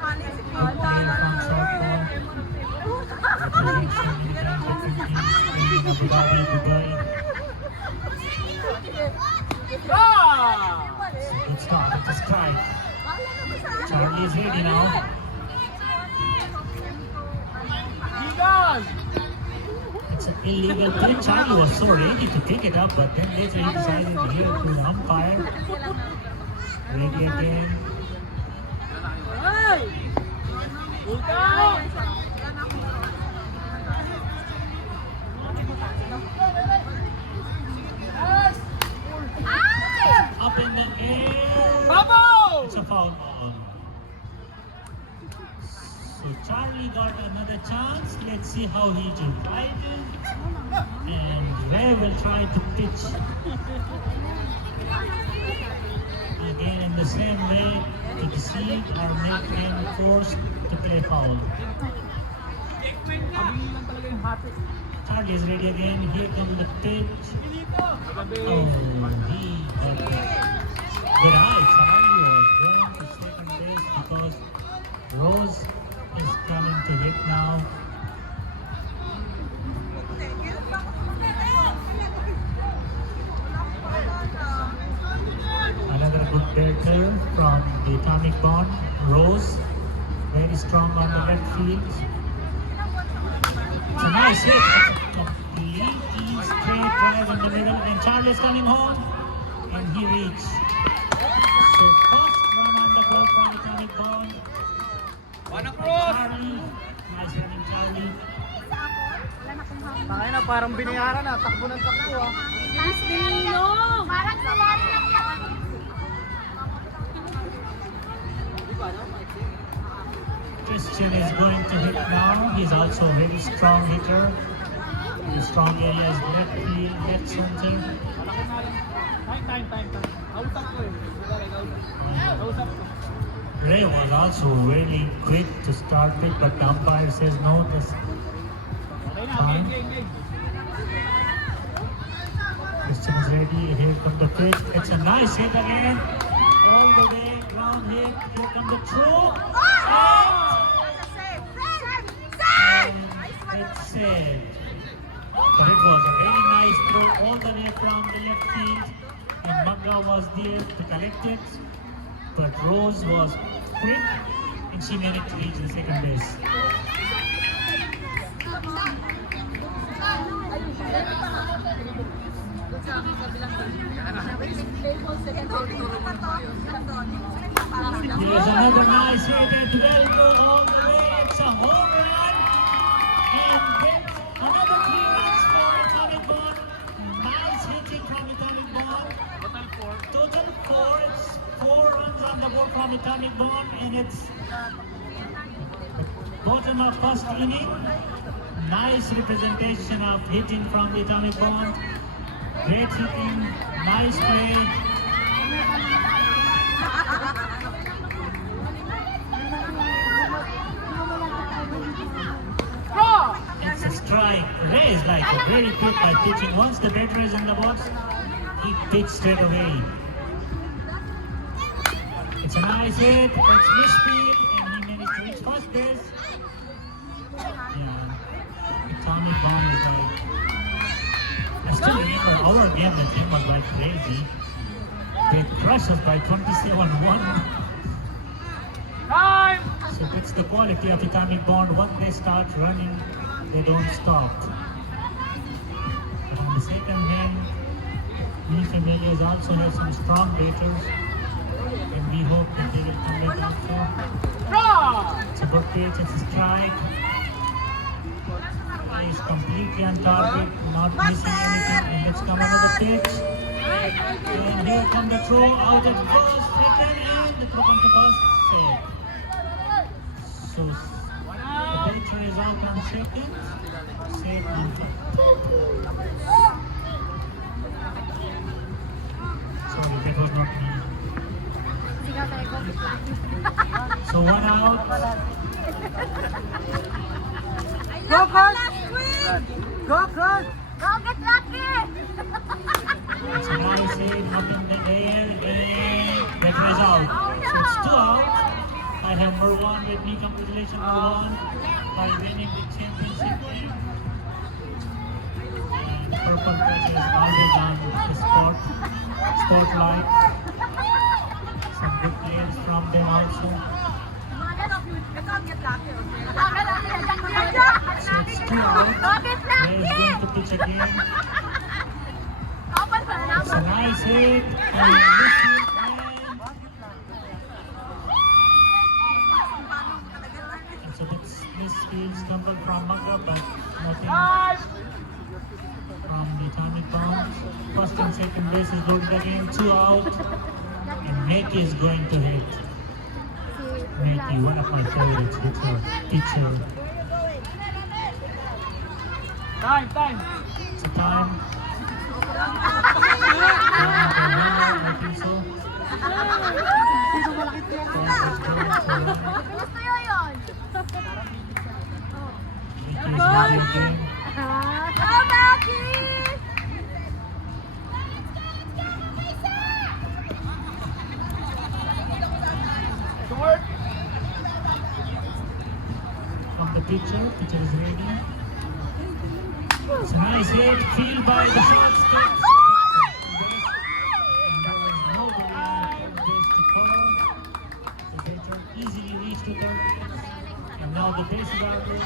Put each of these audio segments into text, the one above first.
Good play from softball. Representation between different teams in Abu Dhabi, Dubai. Good start, it's a strike. Charlie is ready now. It's an illegal play. Charlie was so ready to pick it up, but then later he decided to give it to the umpire. Ready again. Up in the air. It's a foul ball. So Charlie got another chance. Let's see how he divided. And Ray will try to pitch. Again in the same way to deceive or make him forced to play foul. Charlie is ready again. Here comes the pitch. Oh, he got it. Good eye. Charlie was going to second base because Rose is coming to hit now. Another good batter from the Atomic Bond, Rose. Very strong on the left field. It's a nice hit. It's a complete straight drive in the middle, and Charlie is coming home, and he reached. So first run on the board from Atomic Bond. Charlie, nice running Charlie. Tangay na, parang binayaran na. Takbo ng takbo ah. Parang sila rin lang yan. Christian is going to hit now. He's also a very strong hitter. The strong area is left field, left center. Time. Kausap ko eh. Kausap ko. Ray was also really quick to start it, but the umpire says no, that's Okay na, fine. game. Christian is ready. Here comes the pitch. It's a nice hit again. All the way, ground hit. Here comes the throw. And it's saved. But it was a very nice throw all the way from the left field. And Magga was there to collect it. But Rose was quick and she managed to reach the second base. Here's another nice hit and well go all the way. It's a home run. And then another 3 runs for Atomic Bond. Nice hitting from Atomic Bond. Total 4. It's 4 runs on the board from Atomic Bond, and it's bottom of first inning. Nice representation of hitting from the Atomic Bond. Great hitting, nice play. It's a strike. Ray is like very quick by pitching. Once the batter is in the box, he pitched straight away. It's a nice hit. It's mid speed, and he managed to reach first base. Yeah, Atomic Bond is like. I still remember our game. The game was like crazy. They crushed us by 27-1. Time! So it's the quality of Atomic Bond. Once they start running, they don't stop. On the second hand, we familiars also have some strong batters, and we hope that they will come back also. Draw! It's a good pitch, it's a strike. He's completely on target, not missing anything, and let's come another pitch. And here come the throw out at first, second, and the throw comes to first, save. So the batter is out on second, save on first. Sorry, that was not me. So 1 out. Go, Cross! Go, Cross! Go get lucky! It's a nice hit up in the air, and that was out. So it's 2 out. I have Marwan with me. Congratulations, Marwan, for winning the championship game. And purple patch is always on the spotlight. Some good players from them also. So it's 2 out. Player is going to pitch again. It's a nice hit. And miss it. And so this field stumbled from Magga, but nothing from the atomic bombs. First and second base is loaded again. 2 out. And Meki is going to hit. Meki, one of my favorites, pitcher. Time. It's a time. I think so. Meki is leading game. Short. From the pitcher is ready. It's a nice hit, field by the short stick. And there was nobody on base to cover. The pitcher easily reached to third base. And now the bases are loaded.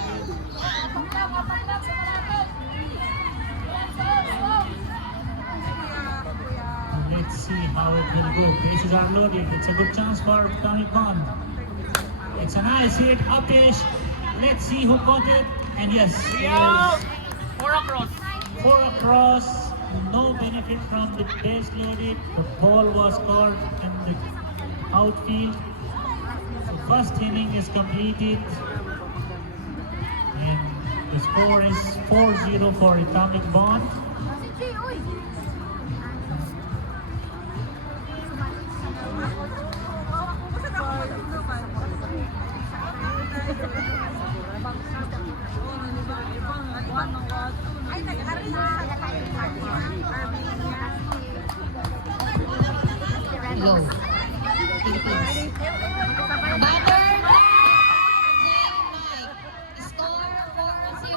Let's see how it will go. Bases are loaded. It's a good chance for Tommy Bond. It's a nice hit, upish. Let's see who got it. And yes, Out. yes. 4 across. 4 across, no benefit from the base loaded. The ball was caught in the outfield. So first inning is completed. And the score is 4-0 for Atomic Bond. Hello, Philippines. Batter, J. Mike. Score 4-0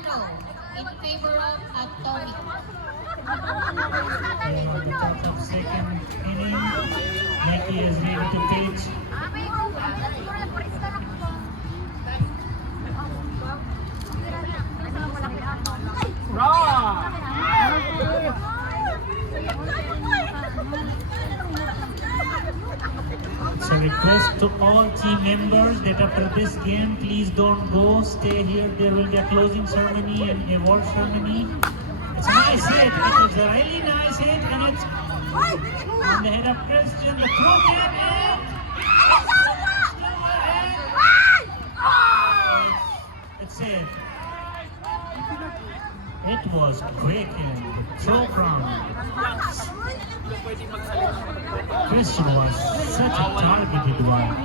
in favor of Atomic. At the top of second inning, Meki is ready to pitch. Raw. It's a request to all team members that after this game, please don't go, stay here. There will be a closing ceremony and award ceremony. It's a nice hit. It is a really nice hit, and it's on the head of Christian. The throw came in. It's safe. It was quick and the throw from Christian was such a targeted one.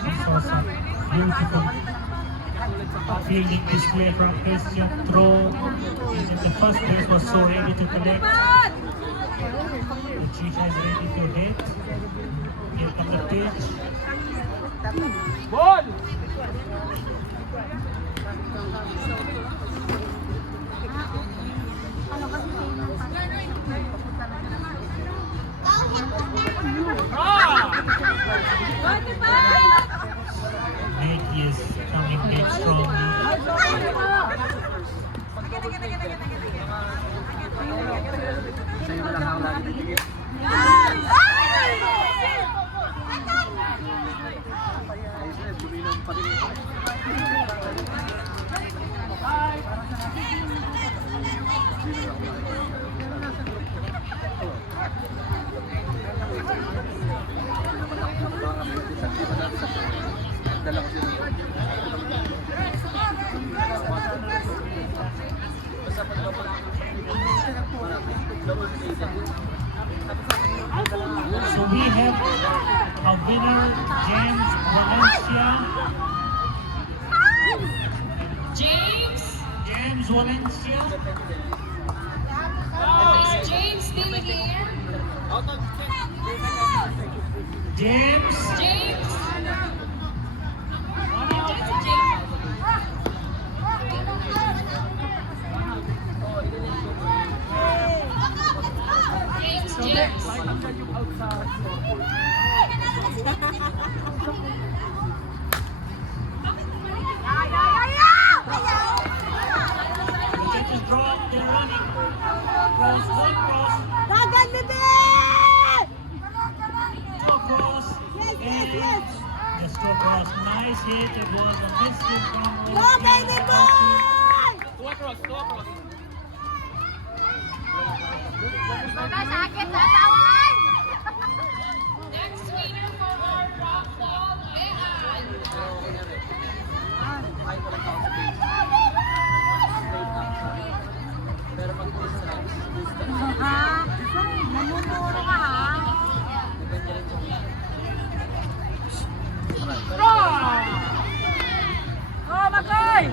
I saw some beautiful fielding display from Christian. Throw and the first base was so ready to collect. The Chicha is ready to hit. Here comes the pitch. Ball. Raw. Meki is coming back strongly. So we have a winner, James Valencia. James Valencia. Is James still here? James. James? The stroke was nice hit. It was a miss hit from Go, baby boy! Two across, two across. Baka sakit sa tawan! Next winner for our rockfall, Bean. Ay, walang tao sa page. Straight up. Pero pag two strikes, Ha? Namumuro ka ha? ganyan rin yung Oh, Makoy!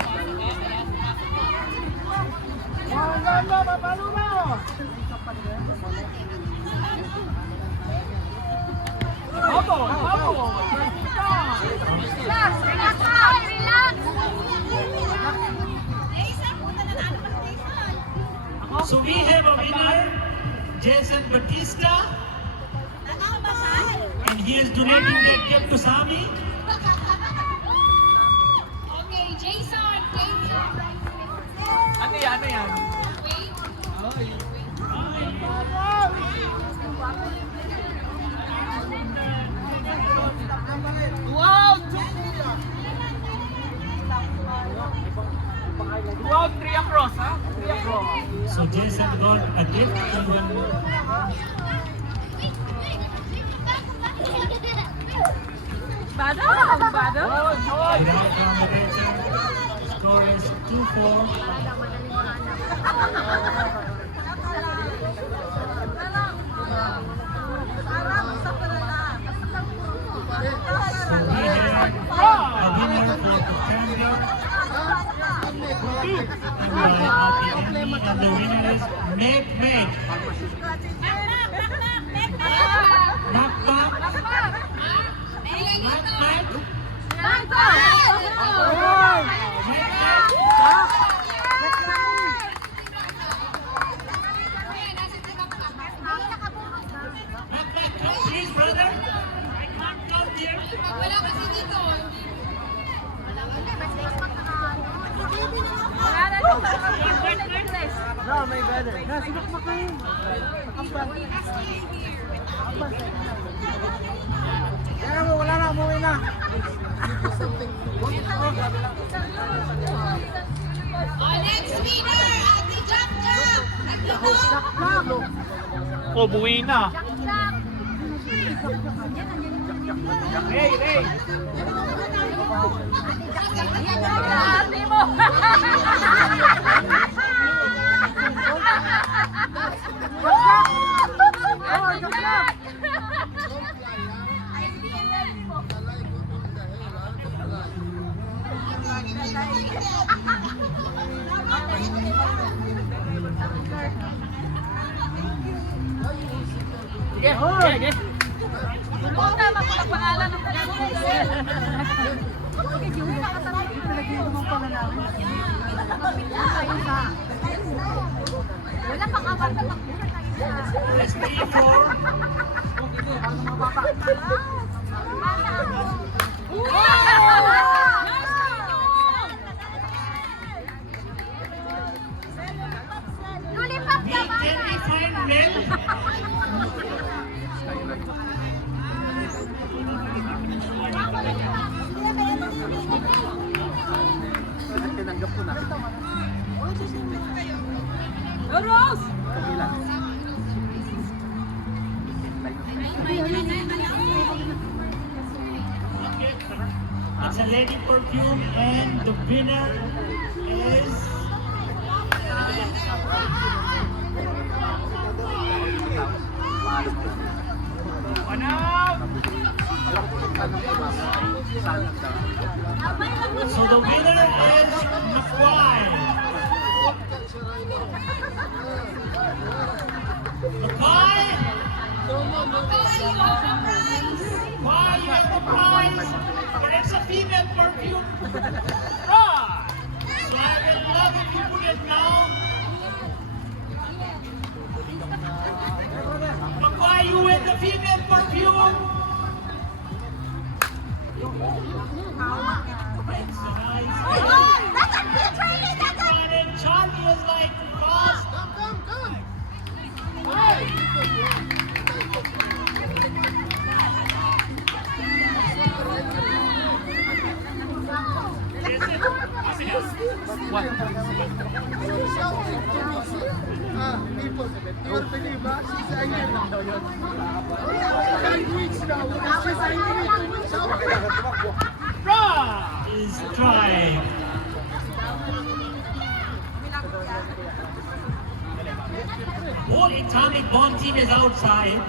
Relax! Relax lang! Relax! So we have a winner, Jason Batista, and he is donating that gift to Sami. Okay, Jason, thank you. Ano yan? Ano yan? Wait. Wow! Wow, three across, ha? Three across. So Jason got a gift from Bado! Bado! without combination. Score is 2-4. So we have a winner for the champion. And the winner is Meg Meg. Knock knock. Knock knock. Knock knock. Come please, brother. Come here. Pag wala kasi dito, No, my brother. No, sinok na kayo. Kaya mo, wala na, umuwi na. oh, next winner, Ate Jump Jump. Nandito. Oh, buwi na. Hey, hey. Ate mo! Sige, sige. Pumunta, magpapangalan ng wala pang award na It's 3-4. Lulipap Can we find Mel? Tinanggap ko na. Rose! It's a lady perfume and the winner is One out! so the winner is McQuay. McQuay, why you have the prize? But it's a female perfume. Ah! So I will love if you put it now. McQuay, you win the female perfume. It's nice. And Charlie is like fast. Is try. Whole Atomic Bomb team is outside.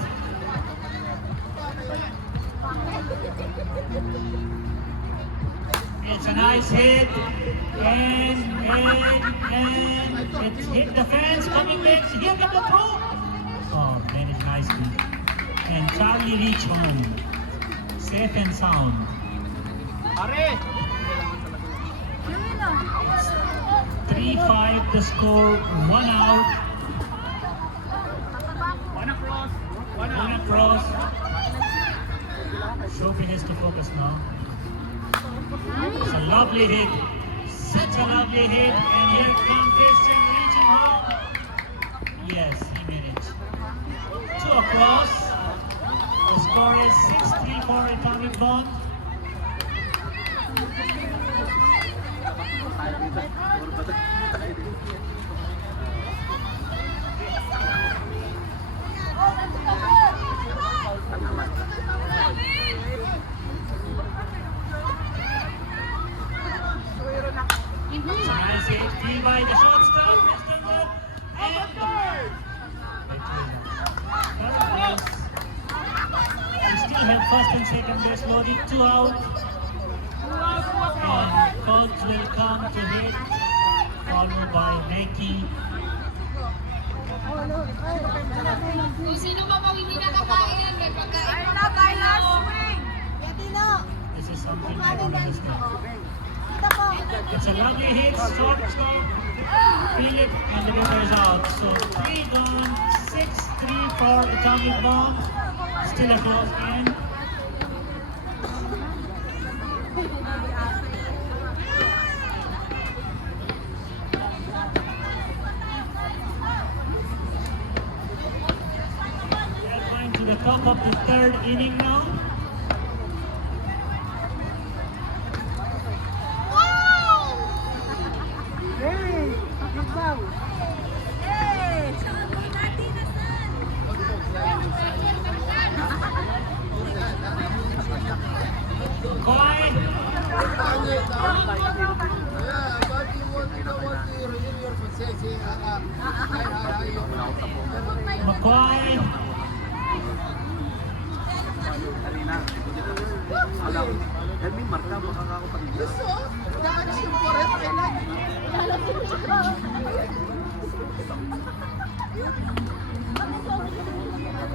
It's a nice hit, and it hit the fence. Coming back, here comes the throw. Oh, managed nicely. And Charlie reach home, safe and sound. 3-5 the score, 1 out. One across. Sophie has to focus now. It's a lovely hit. Such a lovely hit. And here comes Christian reaching home. Yes, he managed. 2 across. The score is 6-3 for Atomic Bond. Nice hit. Levi, the shot stop. Mr. Wood. And we still have first and second base loaded. 2 out. And Coach will come to hit, followed by Nike. Kung sino pa hindi nakakain, may pagkain pa This is something I don't understand. It's a lovely hit, short stop. Philip and the runner is out. So 3 gone, 6-3 for Atomic Bomb. Still a close game. We're going to the top of the third inning now. McCoy. Ermin, marka, makakakapag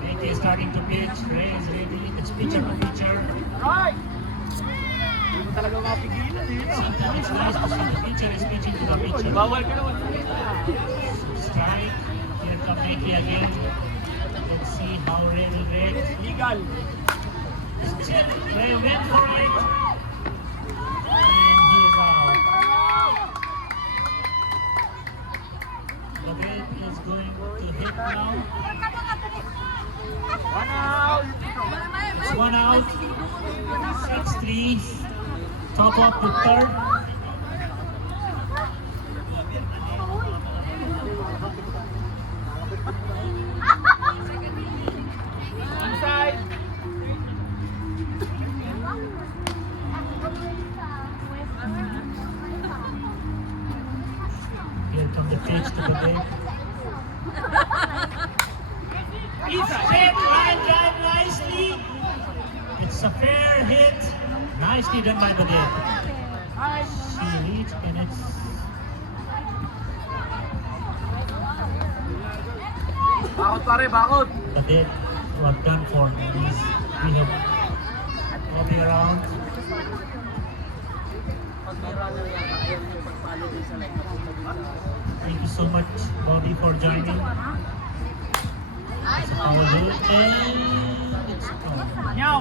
Nate is starting to pitch. Ray is ready. It's pitcher to pitcher. Sometimes it's nice to see the pitcher is pitching to the pitcher. Strike. Here comes Nate again. Let's see how Ray will react. legal. Ray went for it. And he is out. The Ray is going to hit now. It's 1 out. 6-3. Top of the third. Inside. Here comes the pitch to the deck. Hit, line drive nicely. It's a fair hit. Nicely done by the deck. She reached and it's Bakot pare, bakot. the deck was done for. We have moving around. Thank you so much, Bobby, for joining. It's a power hit and it's gone. Meow.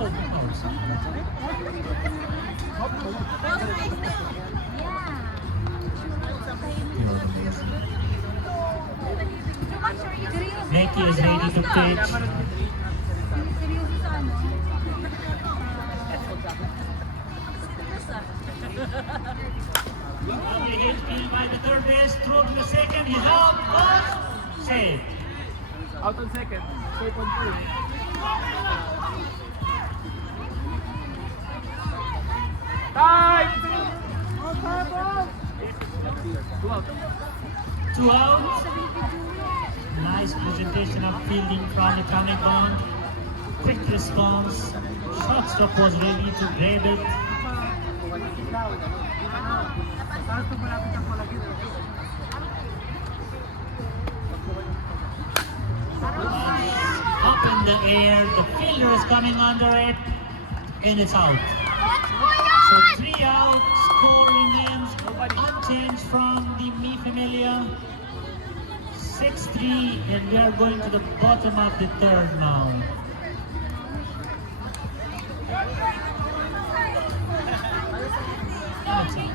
Nike is ready to pitch. Lovely hit in by the third base, throw to the second, he's out, first, save. Out on second. Safe on third. Time! Two out. 2 out. Nice presentation of fielding from the Atomic Bond. Quick response. Shortstop was ready to grab it. Up in the air, the fielder is coming under it, and it's out. So 3 out, score remains unchanged from the Mi Familia. 6-3, and we are going to the bottom of the third now. That's it.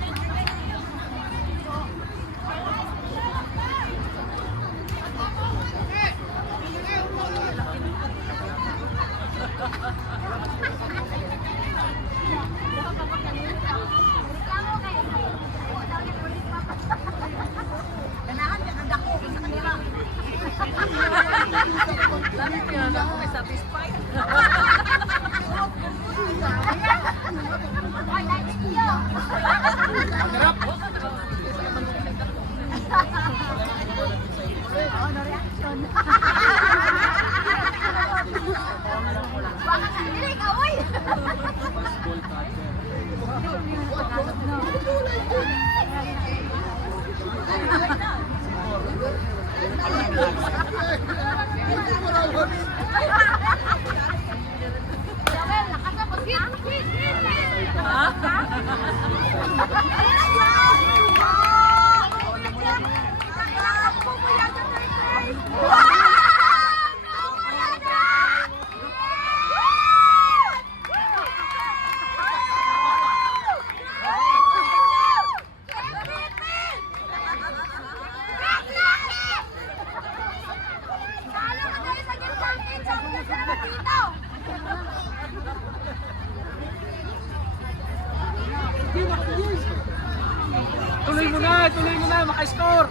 Tuloy mo na, maka-score!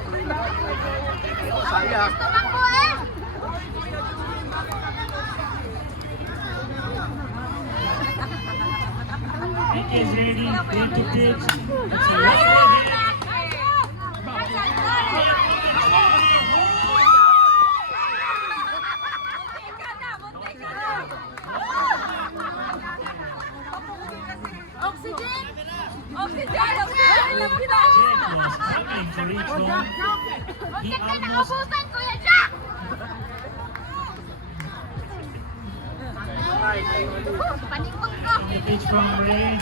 Sayang. He is ready to pitch. It's a lovely hit. Jack was struggling to reach home. He almost on the pitch from Ray.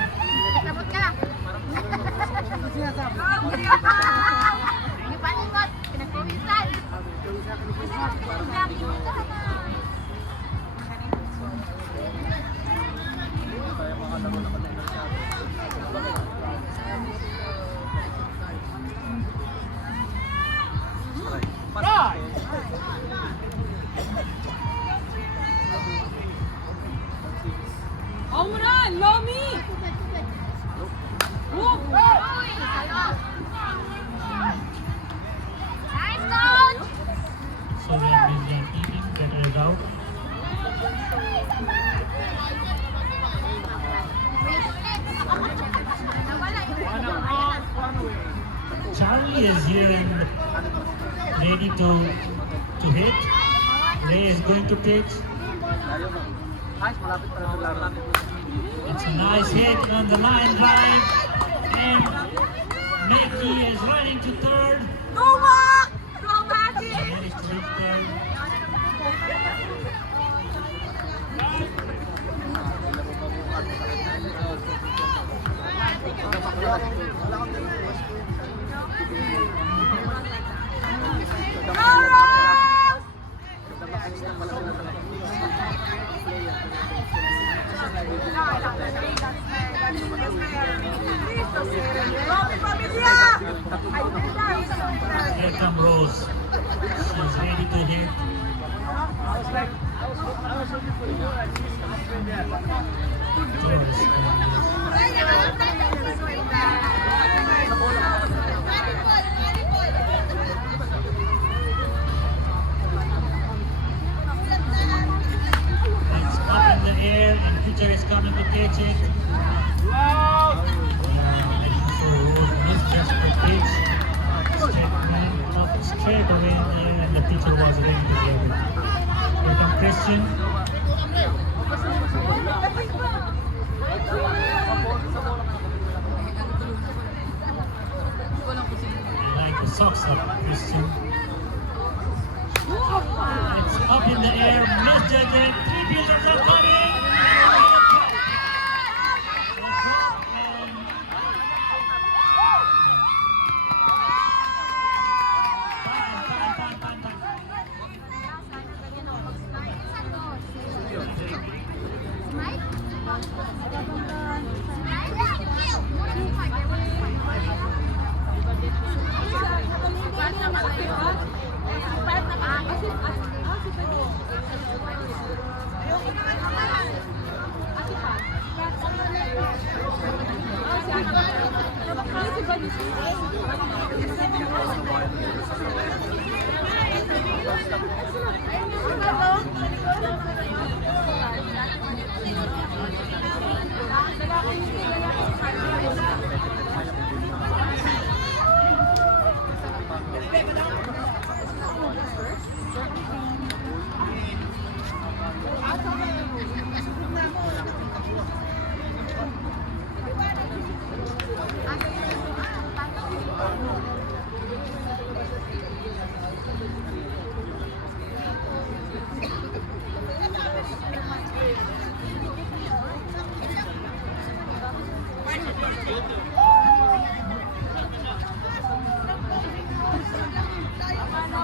Home run, Lomi! Whoop! So we are busy keeping better it out. Charlie is here and ready to hit. Ray is going to pitch. It's a nice hit on the line drive, and Mickey is running to third. Go back! Go back! Managed to reach third. Here comes Rose. She's ready to hit. Torres. Christian. Like the socks of Christian. It's up in the air, missed it. Three fielders are coming.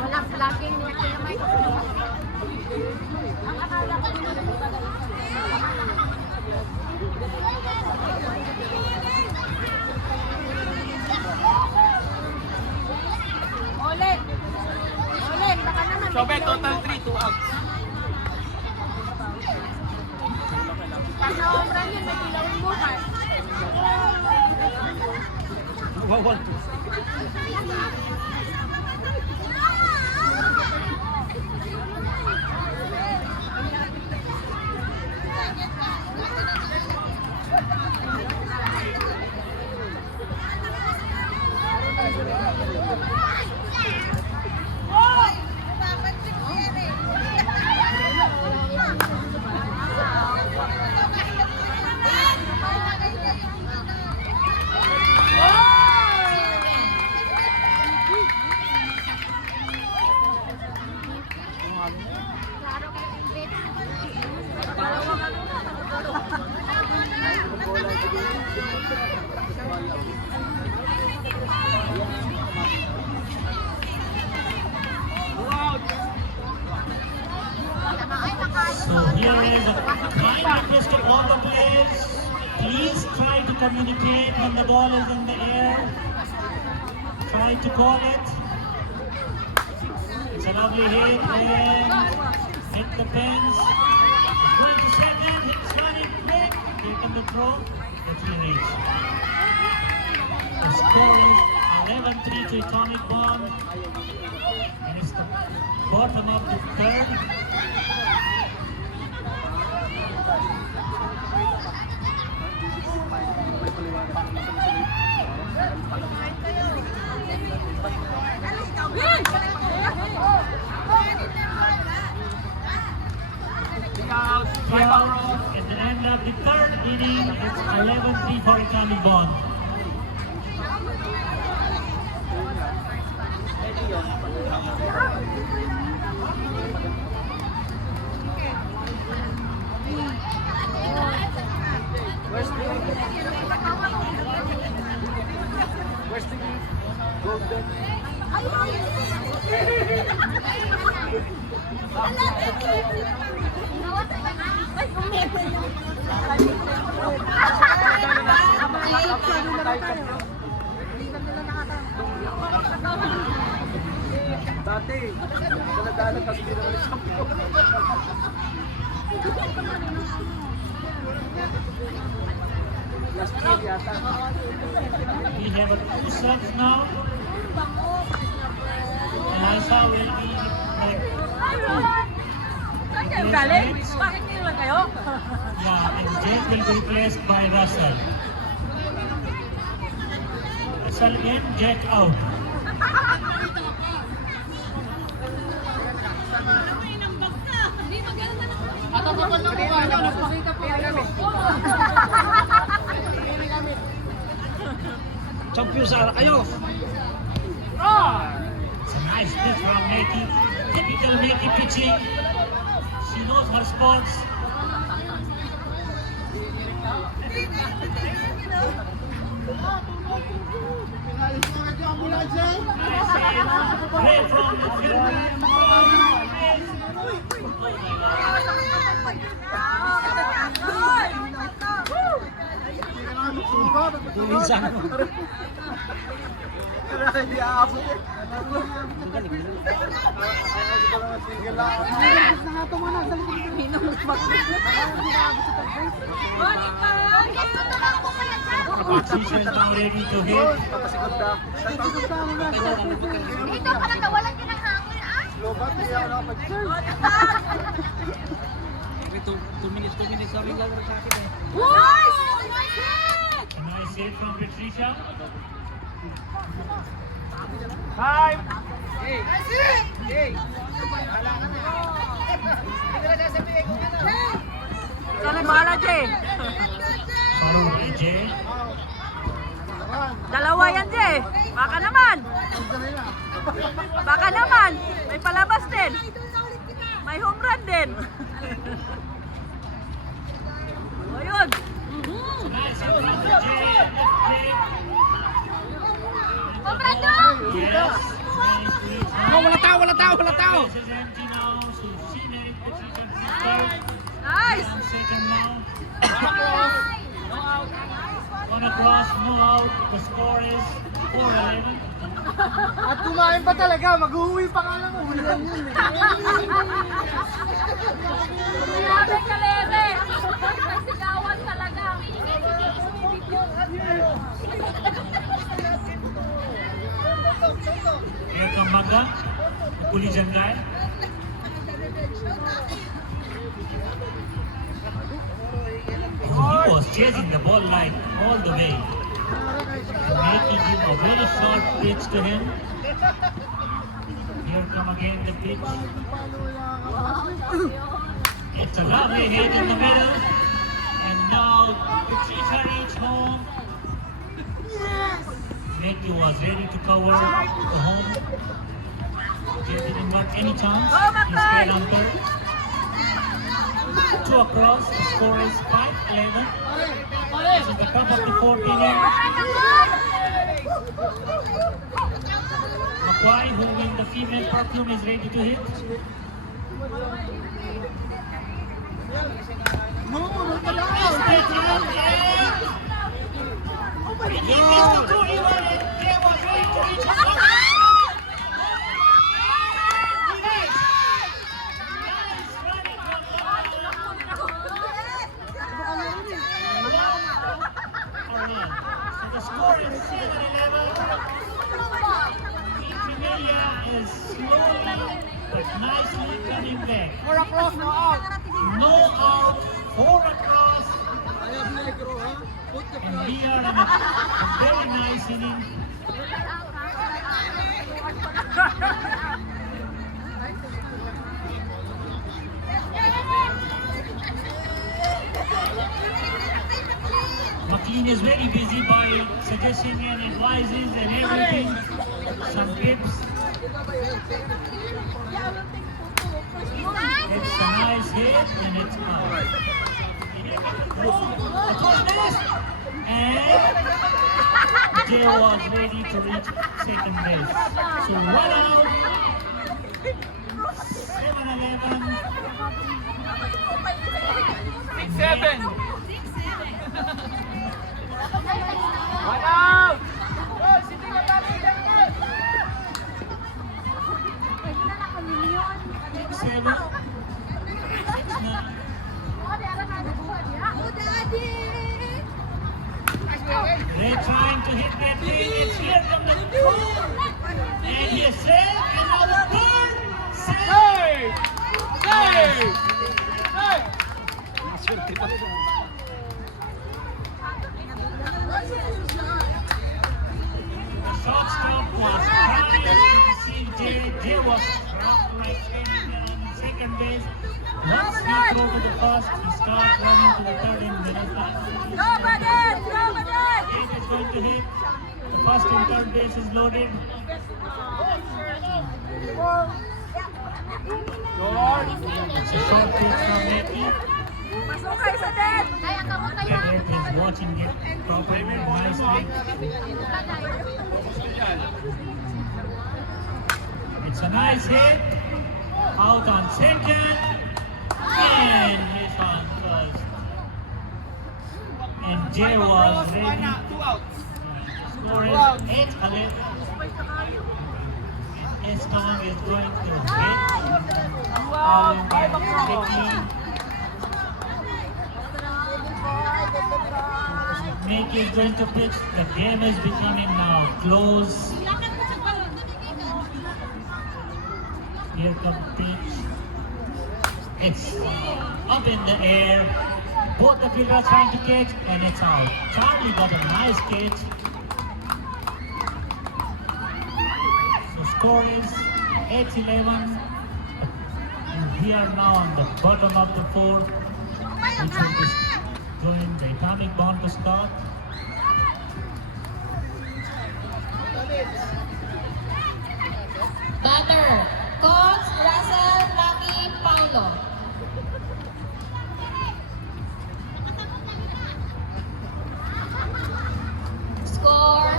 Walang vlogging niya kaya may ang akala ko Ulit! Ulit! Baka naman Sobe, total 3, 2 outs. Panaobran yun, may kilawin bukas. So here is a kind request to all the players. Please try to communicate when the ball is in the air. Try to call it. It's a lovely hit and hit the pins. It's going to second. It's running quick. Here comes the throw. But he reached. The score is 11-3 to Atomic Bomb. And it's the bottom of the third. At the end of the third inning, it's 11-3 for Atomic Bomb. Where's the golden? Dati, daladalan kasi hindi naman isang last year yata. We have a 2 sets now. Eliza will be like Saan kayo galing? Bakit ngayon lang kayo? yeah, and Jet will be replaced by Russell. Russell in, Jet out. Champion Sara kayo. It's a nice pitch from Neki. Typical Neki pitching. She knows her sports. Play from the fielder. Tulisan mo. Patricia is now ready to hit. Dito ka lang nawalan ka ng hangin, ah? Two minutes sabi lang sa akin eh. Nice! Nice hit! A nice hit from Patricia. Sorry, bahala, Jay. Follow by Jay. Dalawa yan, Jay. Baka naman. Baka naman. May palabas din. May home run din. O yun. Nice hit from Jay. Jay. Comprado! Yes. Nice hit. Oh, wala tao. This is empty now. So she married Patricia first. Nice. And second now. On a cross, no out. The score is 4-11. At kumain pa talaga, mag-uwi pa nga lang. Ulan yun eh. Grabe ka, Lere! Nagsigawan talaga. Here come Magga, the collision guy. He was chasing the ball like all the way, making him a very short pitch to him. Here come again the pitch. It's a lovely hit in the middle, and now Patricia reached home. Mickey was ready to cover the home. He didn't want any chance. He stayed on third. Two across, the score is 5-11. This is the top of the fourth inning. Makwai, who in the female perfume, is ready to hit. Straight line, and he missed the 2-1, and Jay was ready to reach his home. So the score is 7-11. Infimelia is slowly but nicely coming back. 4 across, no out. No out, 4 across, and we are in a very nice inning. McLean is very busy by suggesting and advices and everything. Some tips. It's a nice hit and it's out. It was missed. And Jay was ready to reach second base. So 1 out. 7-11. 6-7. Seven. 6-9. They're trying to hit that thing. It's here from the and he is safe. And now the third. The shortstop was trying to see Jay. Jay was dropped like standing there on second base. Once he throws to the first, he starts running to the third and then Go, Badet! Go, Badet! It is going to hit. The first and third base is loaded. It's a short pitch from Nettie. Masukay sa net! Ay, ang kamot kayo. Cadet is watching it properly, nicely. It's a nice hit. Out on second. And he's on first. And Jay was ready. Score is 8-11. Esteban is going to hit. Following by Mickey. Mickey is going to pitch. The game is becoming now close. Here comes pitch. It's up in the air. Both the fielders trying to catch, and it's out. Charlie got a nice catch. So score is 8-11. And we are now on the bottom of the fourth, which will be going the atomic bomb to start. Batter, Coach Russell Lucky Paulo. Score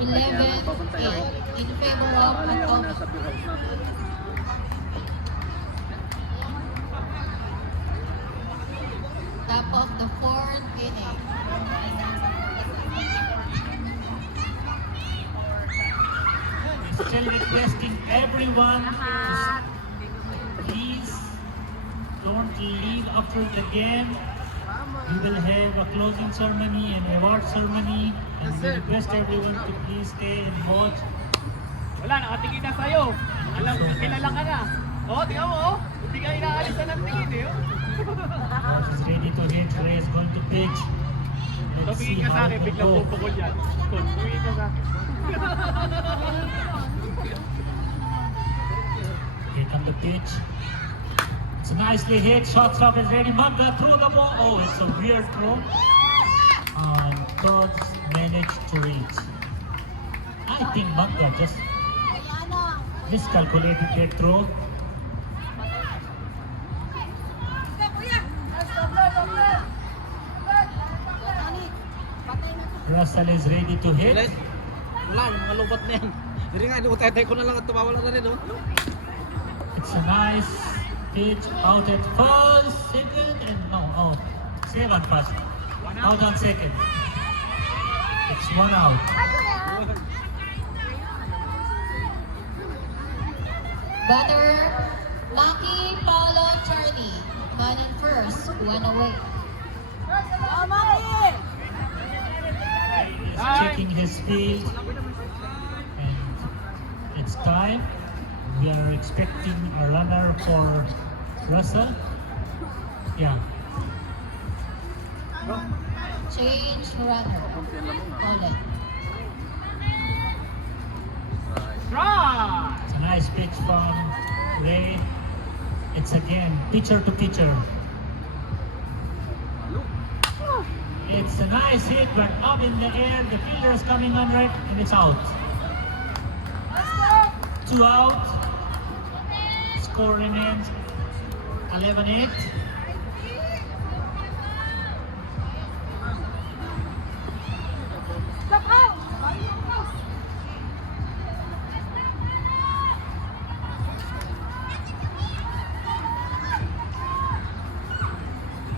11-8 in favor of Atomic. Top of the fourth inning. Still requesting everyone to please don't leave after the game. We will have a closing ceremony and award ceremony, and we request everyone to please stay and watch. Wala, nakatingin na sa'yo. Alam, kilala ka na. Oo, tingnan mo, oh. Hindi ka inaalisan ng tingin, eh. Coach is ready to hit. Ray is going to pitch. Let's see Tumingin ka sa how akin, it will biglang go. pupukol yan. Tumingin ka sa akin. Here comes the pitch. It's nicely hit. Shortstop is ready. Magda throw the ball. Oh, it's a weird throw. And Todd's managed to reach. I think Magda just miscalculated that throw. Russell is ready to hit. Wala, yung mga lubat na yan. Hindi nga, inutay-tay ko na lang at tumawala na rin, oh. It's a nice pitch out at first, second, and no, oh, save on first. Out on second. It's one out. Batter, Lucky Paulo Charlie. Man in first, one away. He's checking his field, and it's time. We are expecting a runner for Russell. Yeah. Change runner. Colin. Try! It's a nice pitch from Ray. It's again pitcher to pitcher. It's a nice hit, but up in the air. The fielder is coming on right, and it's out. 2 out. Score remains 11-8.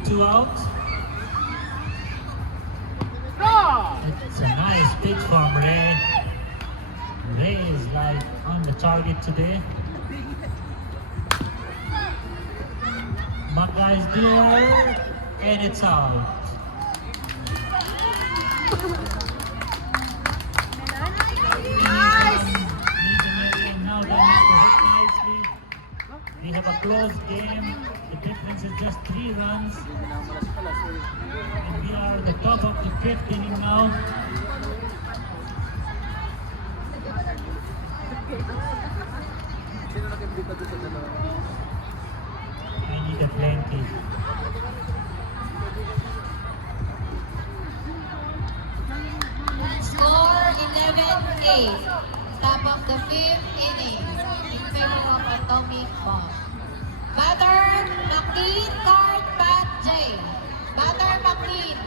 Two out. It's a nice pitch from Ray. Ray is like on the target today. Magda is there, and it's out. Now they need to hit nicely. We have a close game. The difference is just 3 runs. And we are at the top of the 5th inning now. 8. Top of the 5th inning in favor of Atomic Bomb. Batter, McLean, card, Pat J. Batter, McLean.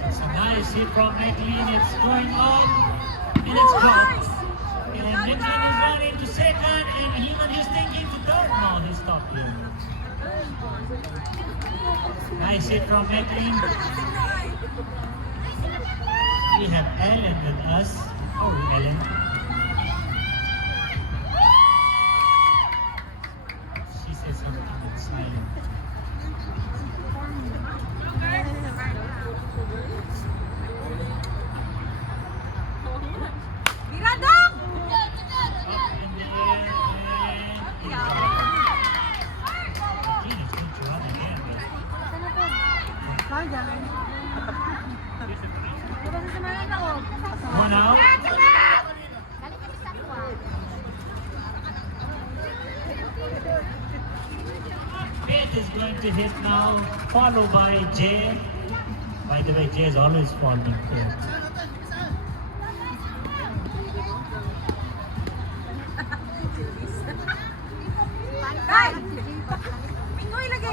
It's a nice hit from McLean. It's going up and it's dropped. And McLean is running to second and Heman is thinking to third. No, he stopped here. Nice hit from McLean. We have Ellen with us. Oh, Ellen. She says something that's silent. Miradong! Up in the air and McLean is going to run again. One out. Faith is going to hit now, followed by Jay. By the way, Jay is always following Faith. Tay! Pingoy lagi!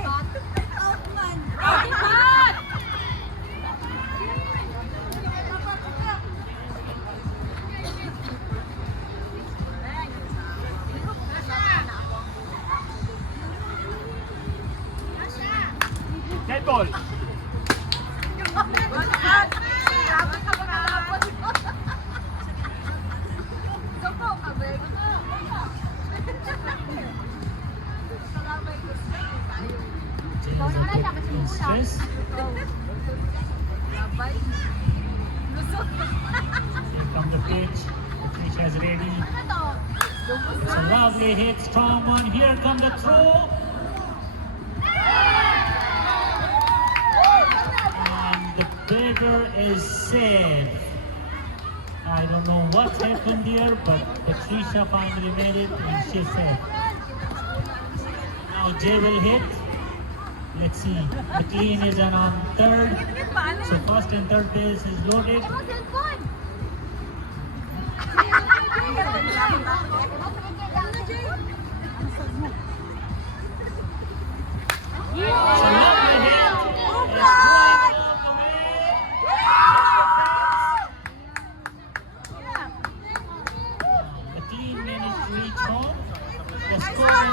Dead ball. Jay is a bit in stress. Here come the pitch. The pitch has ready. It's a lovely hit, strong one. Here come the throw. And the batter is safe. I don't know what happened here, but Patricia finally made it and she's safe. Now Jay will hit. Let's see. McLean is on third. So first and third base is loaded. It's a lovely hit. It's going all the way. McLean managed to reach home. The score is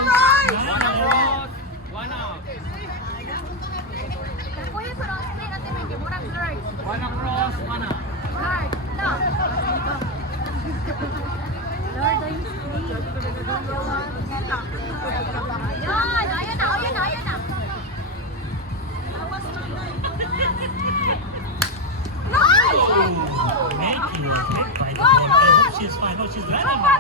9-11. One out. One across, one out. Oh, Maggie was hit by the ball. I hope she's fine. Oh, she's running now.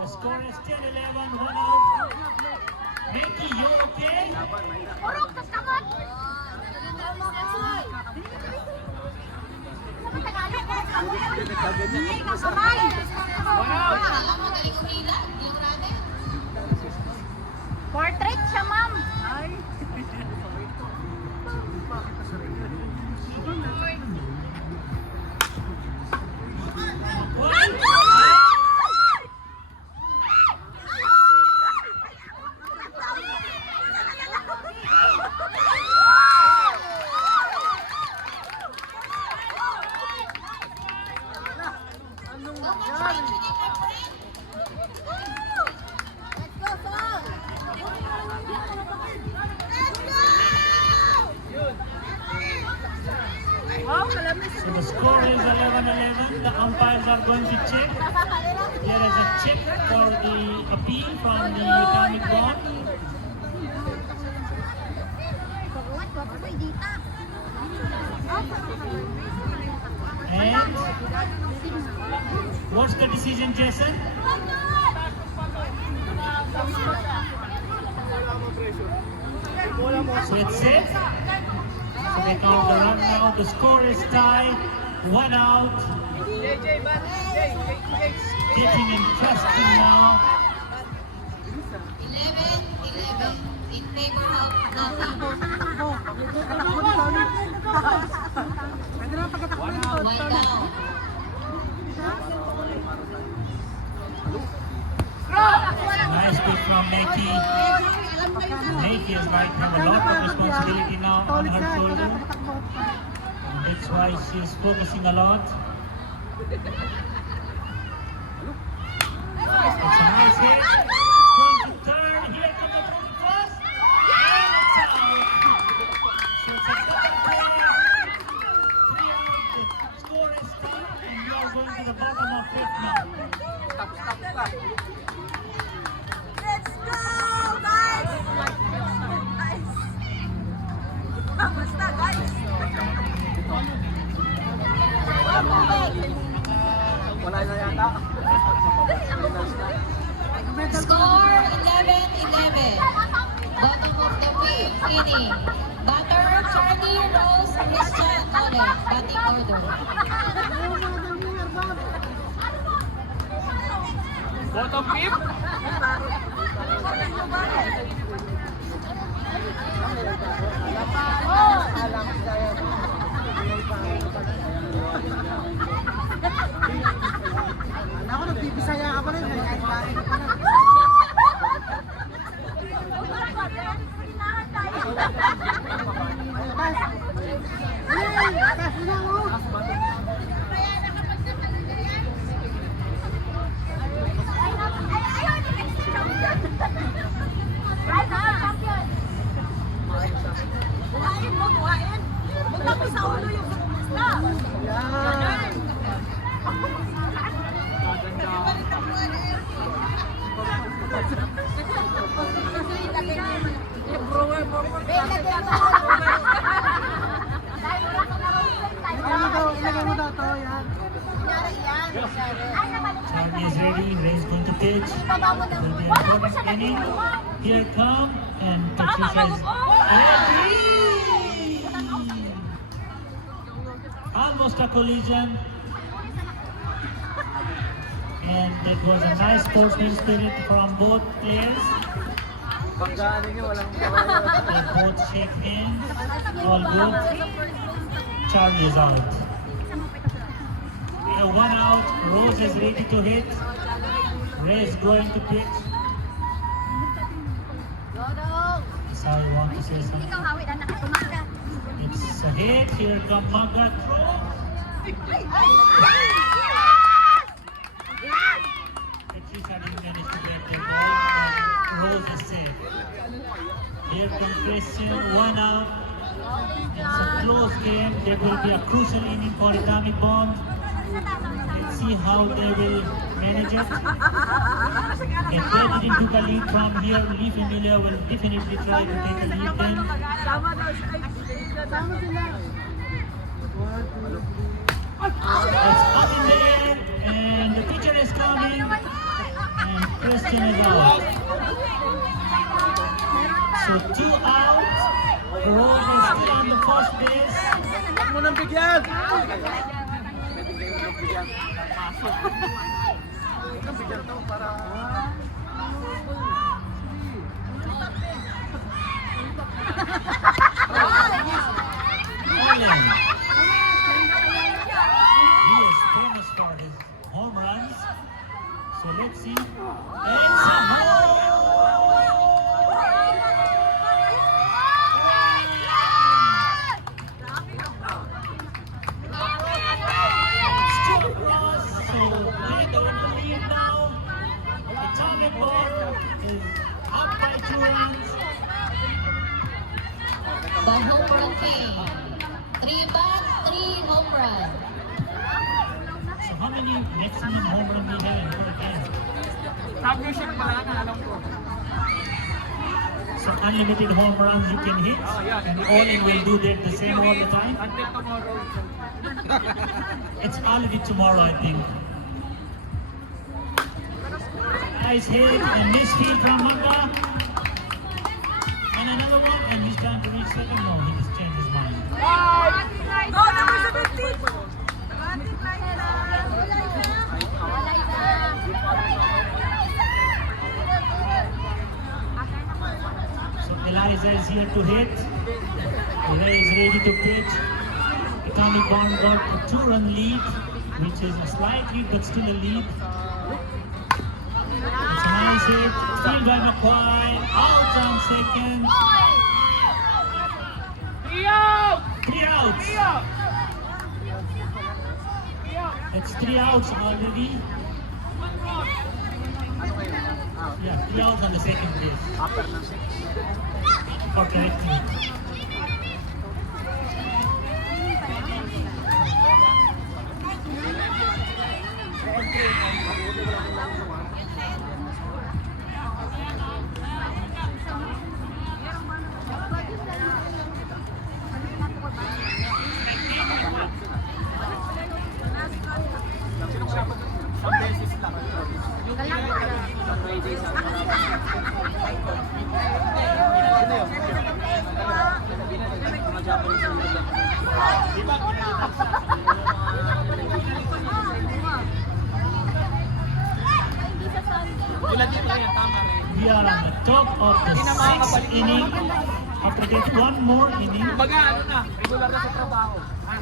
The score is still 11, 1 out. Maggie, you okay? Alam mo, galing umila. Yung runner. Portrait siya, ma'am. So the score is 11-11. The umpires are going to check. There is a check for the appeal. spin from the atomic bomb. And what's the decision, Jason? So it's set. So they count the run now. The score is tied. 1 out. Getting interesting now. 11-11 in favor of Nati. One down. Nice pick from Neki. Neki is like have a lot of responsibility now on her shoulder. And that's why she's focusing a lot. It's a nice hit. Going to turn. Here comes the throw cross. And it's out. So it's a double play. 3 out. The score is tied. And we are going to the bottom of fifth now. Stop. Let's go, guys! Guys! Basta, guys! Wala na yata. Score 11-11. Bottom of the fifth inning. Batter Charlie Rose Christian Oleg. Batting order. Bottom fifth. Ako, nagbibisaya ka pa rin. Kahit kain ka pa rin. Ilagay mo daw to, yan. Charlie is ready. Ray is going to pitch. Will be a bonus inning. Here come and Patricia is ready. Almost a collision. And that was a nice sportsman spirit from both players. Pagkaan ninyo, walang They both shake hands. All good. Charlie is out. We have 1 out. Rose is ready to hit. Ray is going to pitch. That's how you want to say something. It's a hit. Here come Magat. Patricia didn't manage to get the ball, but Rose is safe. Here comes Christian. 1 out. It's a close game. There will be a crucial inning for Atomic Bomb. Let's see how they will manage it. If they didn't took a lead from here, Leaf Emilia will definitely try to take a lead then. It's up in the air and the pitcher is coming and Christian is out. So 2 out. Rose is still on the first base. Huwag mo nang bigyan! Pwede kayo nang bigyan. Pasok. Huwag nang bigyan to para... Allen. He is famous for his home runs. So let's see. It's a home! Still across. So they're going to lead now. Atomic Bomb is up by 2 runs. The home run king. 3 back, 3 home run. So how many maximum home run we have in 4 games? Championship pala na, alam ko. So unlimited home runs you can hit, and Olin will do that the same all the time. Until tomorrow. It's already tomorrow, I think. Nice hit and misfield from Manga. And another one, and he's trying to reach second. No, he just changed his mind. Go, number 17! So Eliza is here to hit. Ray is ready to pitch. Atomic Bomb got a 2-run lead, which is a slight lead but still a lead. It's a nice hit. Field by McCoy. Out on second. 3 out! 3 outs. 3 out! It's 3 outs already. Yeah, 3 outs on the second base. Upper ng 6. For correcting. Ang beses lang. We are on the top of the 6th inning. After that, one more inning. Baga, ano na, regular na sa trabaho. Ha?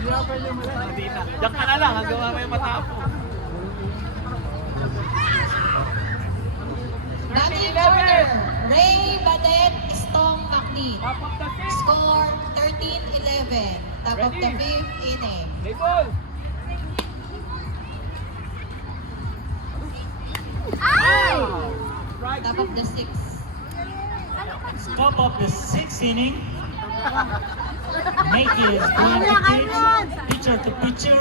Hindi na. Diyan ka na lang, hanggang mamaya matapos. Batting order, Ray Badet, Stong Maclean. Top of the 6. Score 13-11. Top of the 5th inning. Nicole! Right. Top of the 6th. Top of the 6th inning. Mikey is going to pitch. Pitcher to pitcher.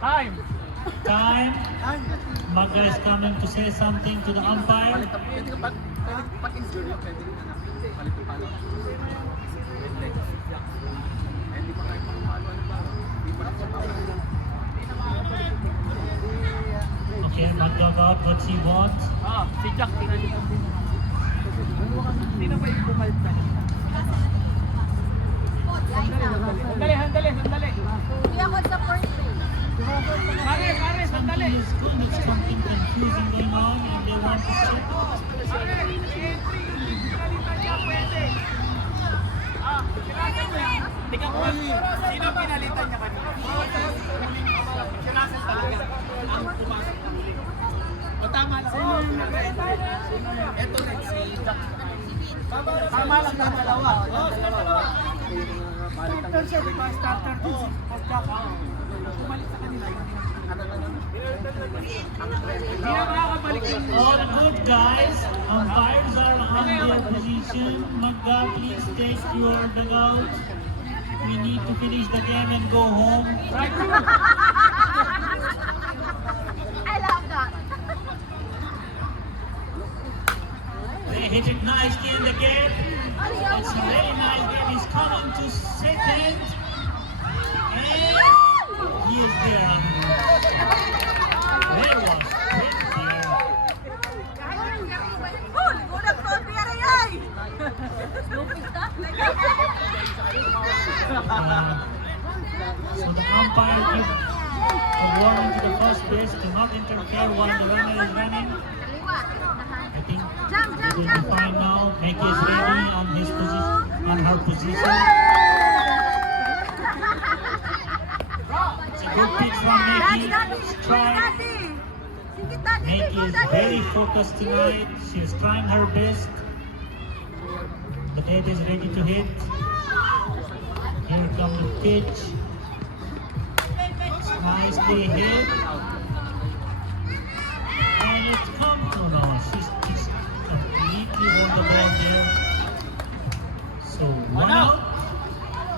Time. Time. Magga is coming to say something to the umpire. Pwede pag-injure yun, pwede rin na palit pa lang. Hindi pa kayo pang-palo. Hindi pa lang sa Okay, Magga got what he wants. Si Jack, pinalitan din. Hindi na ba yung pumalit na? Sandali. Hindi ako sa first base. Pare, sandali. Something is good. It's something confusing going on, and they want to check. Pare, entry. Pinalitan niya, pwede. Sinasan mo yan. Tingnan mo, sino pinalitan niya kanina? Sinasan talaga. Ang pumasok na huli. O tama lang. Ito rin, si Jack. Tama lang na dalawa. Starter siya, di ba? Starter din si Jack. Pumalit sa kanila. Hindi na makakabalik yun. All good, guys. Umpires are on their position. Magga, please take your dugout. We need to finish the game and go home. Right. I love that. They hit it nicely in the game. It's a very nice game. He's coming to second. And he is there. There was quick there. Oh, ligunag to, Pierre, ay! So the umpire gives a warning to the first base to not interfere while the runner is running. I think it will be fine now. Mickey is ready on his position, on her position. It's a good pitch from Mickey. Strike. Mickey is very focused tonight. She is trying her best. The bat is ready to hit. Here comes the pitch. It's nicely hit. And it's come to now. She's completely on the ball there. So 1 out.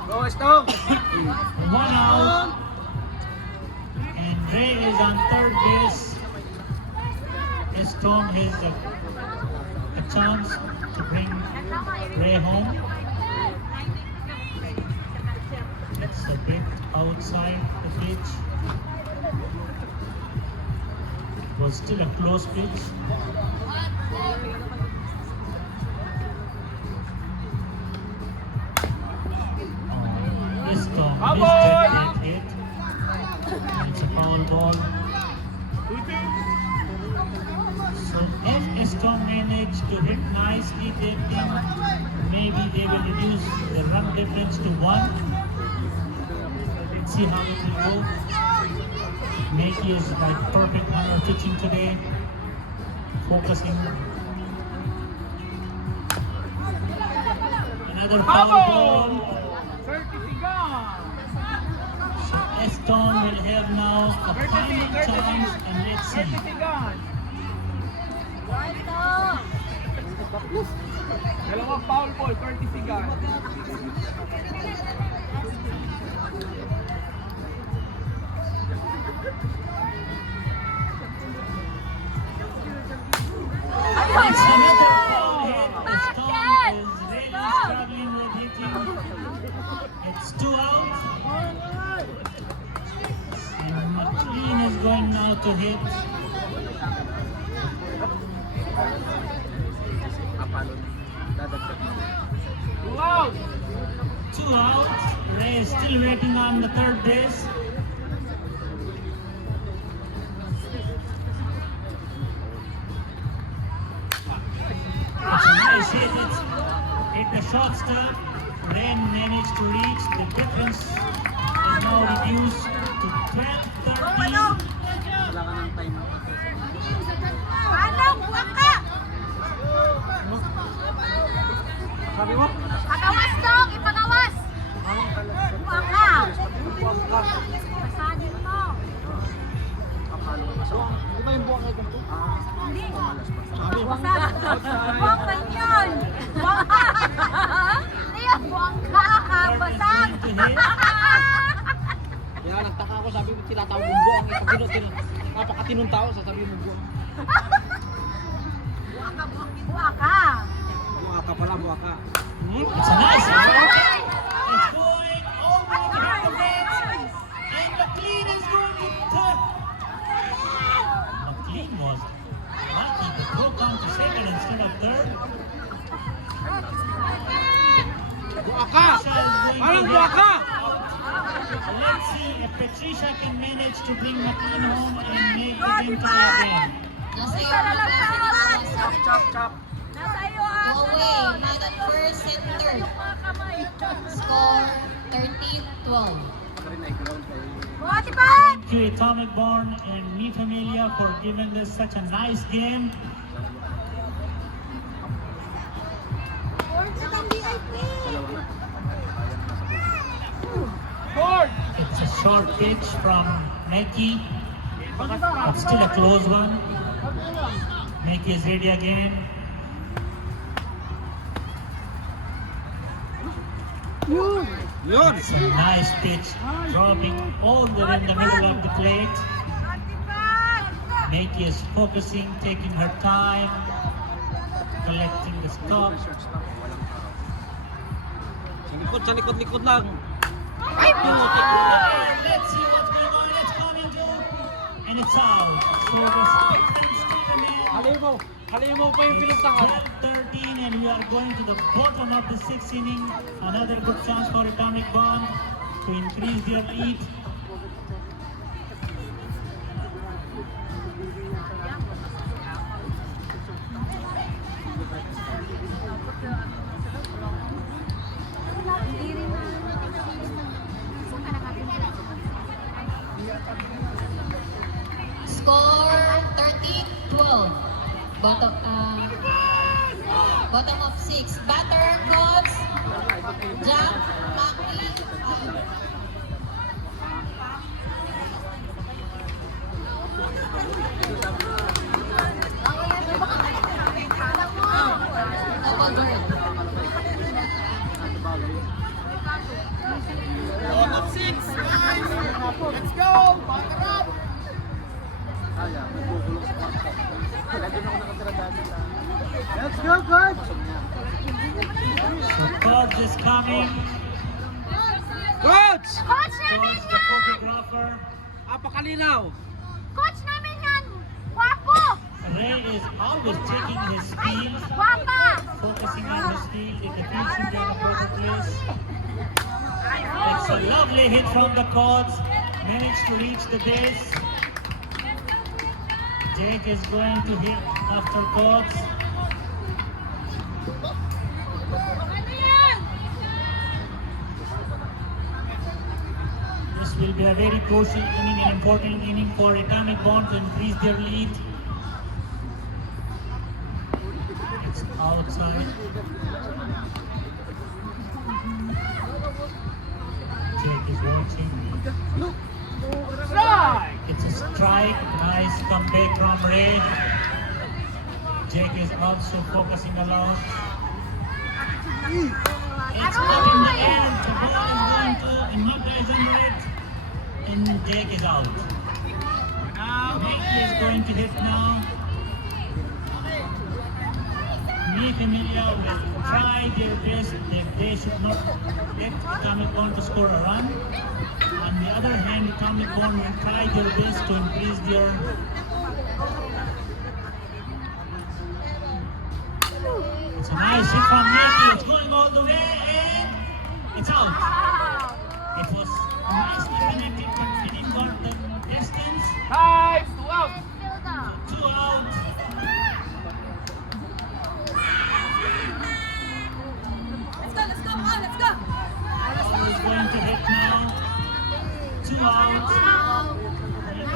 Go, Stone! 1 out. And Ray is on third base. Storm has a chance to bring Ray home. It's a bit outside the pitch. It was still a close pitch. Storm missed that hit. It's a foul ball. So if Storm managed to hit nicely, they think maybe they will reduce the run difference to 1. Let's see how it will go. Makey is like perfect on her pitching today. Focusing. Another foul ball. So Storm will have now a final chance, and let's see. Dalawang foul ball, courtesy gun. It's another foul hit. Storm is really struggling with hitting. It's 2 outs. And McLean is going now to hit. Wow! 2 outs. Ray is still waiting on the third base. It's a nice hit. It's hit the shortstop. Ray managed to reach. The difference is now reduced to 12-13. Anong buwak ka? Sabi mo? Pagawas dong, ipagawas. Buwak ka. Masadin mo. Di ba yung buwak ay ganito? Hindi. Buwak ba yun? Buwak ka. Hindi yan, buwak ka. Basag. To hit. Kaya nagtaka ako, sabi mo tinatawag mong buwang. Pag napakatinong tao, sasabihin mong buwang. Buwak ka. Buwang ka pala, buwang ka. It's a nice hit. It's going over the fence. And McLean is going to third. McLean was lucky to go down to second instead of third. Buwang ka! Patricia is going Parang to buwang ka! So let's see if Patricia can manage to bring McLean home and make the game tie again. Nasa iyo ang Chop, chop. Nasa iyo ang away, not at first and third. Score 13-12. Buwati pa! Thank you, Atomic Born and Mi Familia, for giving us such a nice game. Board! It's a short pitch from Meki, but still a close one. Meki is ready again. Yun! It's a nice pitch, dropping all the way in the middle of the plate. Meki is focusing, taking her time, collecting the stop. Sa likod lang. Let's see what's going on. It's coming to, and it's out. So the score stands still remain. Halimaw pa yung pinagtangan. 12-13, and we are going to the bottom of the 6th inning. Another good chance for Atomic Bond to increase their lead. Score 13-12. Bottom of 6. Batter coach Jack Maki. Double bird. Bottom 6, guys! Let's go! Batter up! Sayang, nagkukulong sa kwarto. Kaya doon ako nakatira dati na. Let's go, coach! So coach is coming. Coach! Coach namin Coach, the yan! photographer. Apakalinaw! Coach namin yan! Wapo! Ray is always checking his speed, Wapa! focusing on his speed. If the field should get a better place. It's a lovely hit from the coach. Managed to reach the base. Jake is going to hit after coach. This will be a very crucial inning, an important inning for Atomic Bond to increase their lead. It's outside. Jake is watching. It's a strike. Nice comeback from Ray. Jake is also focusing a lot. It's up in the air. The ball is going to Imhaka is under it. And Jake is out. Mickey is going to hit now. Me Familia will try their best. They should not let Atomic Bond to score a run. On the other hand, Atomic Bond will try their best to increase their. It's a nice hit from Mickey. It's going all the way and it's out. It was nicely connected, but it didn't got the distance. Time! 2 out! 2 out. Ball is going to hit now. 2 out.